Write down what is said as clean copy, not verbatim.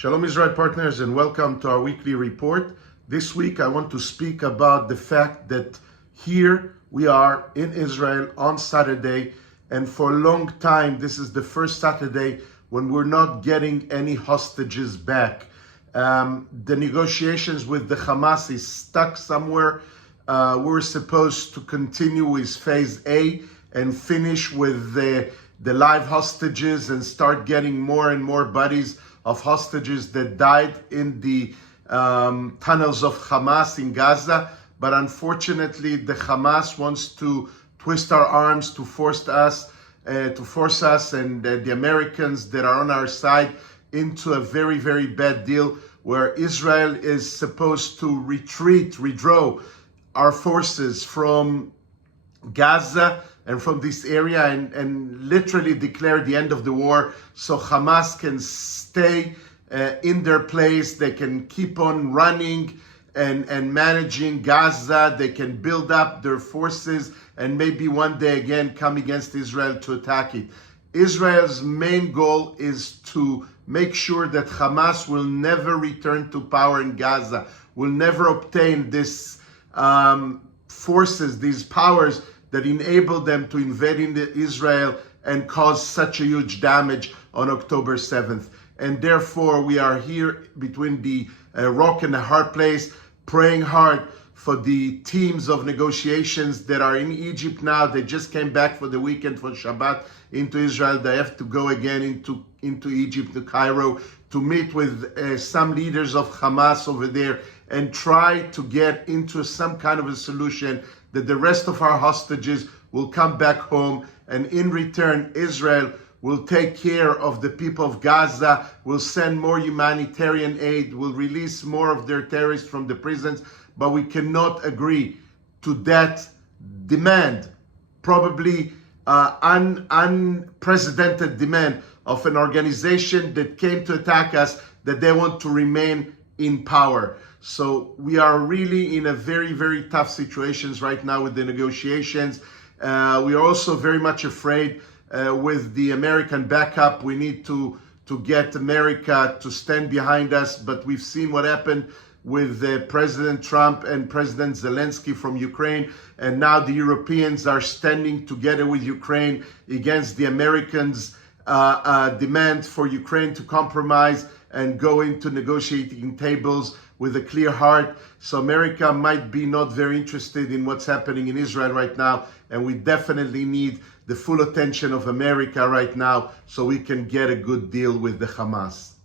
Shalom Israel partners, and welcome to our weekly report. This week I want to speak about the fact that here we are in Israel on Saturday, and for a long time this is the first Saturday when we're not getting any hostages back. The negotiations with the Hamas is stuck somewhere. We're supposed to continue with phase A and finish with the live hostages and start getting more and more bodies of hostages that died in the tunnels of Hamas in Gaza. But unfortunately, the Hamas wants to twist our arms to force us and the Americans that are on our side into a very, very bad deal where Israel is supposed to withdraw our forces from Gaza and from this area and literally declare the end of the war so Hamas can stay in their place. They can keep on running and managing Gaza. They can build up their forces and maybe one day again come against Israel to attack it. Israel's main goal is to make sure that Hamas will never return to power in Gaza, will never obtain this forces, these powers that enable them to invade into Israel and cause such a huge damage on October 7th. And therefore, we are here between the rock and the hard place, praying hard for the teams of negotiations that are in Egypt now. They just came back for the weekend for Shabbat into Israel. They have to go again into Egypt, to Cairo, to meet with some leaders of Hamas over there and try to get into some kind of a solution that the rest of our hostages will come back home, and in return, Israel will take care of the people of Gaza, will send more humanitarian aid, will release more of their terrorists from the prisons. But we cannot agree to that demand, probably unprecedented demand of an organization that came to attack us, that they want to remain in power. So we are really in a very, very tough situations right now with the negotiations. We are also very much afraid with the American backup. We need to get America to stand behind us, but we've seen what happened with President Trump and President Zelensky from Ukraine, and now the Europeans are standing together with Ukraine against the Americans' demand for Ukraine to compromise and go into negotiating tables with a clear heart. So America might be not very interested in what's happening in Israel right now, and we definitely need the full attention of America right now so we can get a good deal with the Hamas.